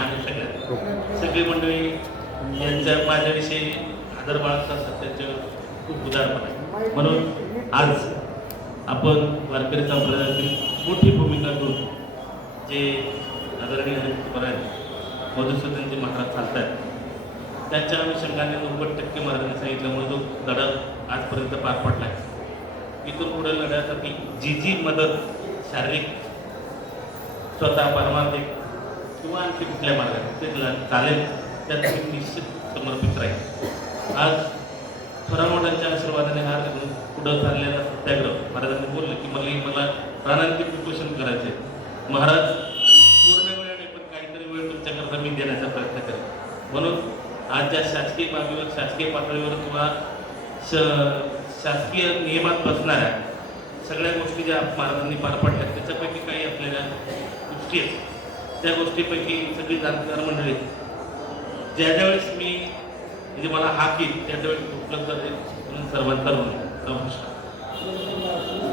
आहे सगळ्यात सगळी मंडळी यांच्या माझ्याविषयी आदर बाळगत असतात खूप उदारपण आहे. म्हणून आज आपण वारकरी संप्रदायातील मोठी भूमिका घेऊन जे आदरणीय महाराज मधुसूदनजी महाराज चालतात त्याच्या अनुषंगाने नव्वद टक्के महाराजांनी सांगितल्यामुळे जो लढा आजपर्यंत पार पडला आहे इथून पुढे लढ्यासाठी जी जी मदत शारीरिक स्वतः पारमार्थिक किंवा आणखी कुठल्या मार्गाने ते चालेल. त्यात मी निश्चित समर्पित राहील. आज थोरामोठांच्या आशीर्वादाने हा पुढं चाललेला सत्याग्रह. महाराजांनी बोलले की मला मला प्राणांतिक उपोषण करायचे महाराज पूर्ण वेळाने पण काहीतरी वेळ तुमच्याकरता मी देण्याचा प्रयत्न करेन. म्हणून आज ज्या शासकीय बाबीवर शासकीय पातळीवर किंवा श शासकीय नियमात बसणाऱ्या सगळ्या गोष्टी ज्या महाराजांनी पार पाडल्या त्याच्यापैकी काही आपल्याला गोष्टी आहेत. त्या गोष्टीपैकी सगळी जाणकार मंडळी ज्या ज्यावेळेस मी म्हणजे मला हाक येईल त्या त्यावेळेस उपलब्ध आहे म्हणून सर्वांचा ऋण नमस्कार.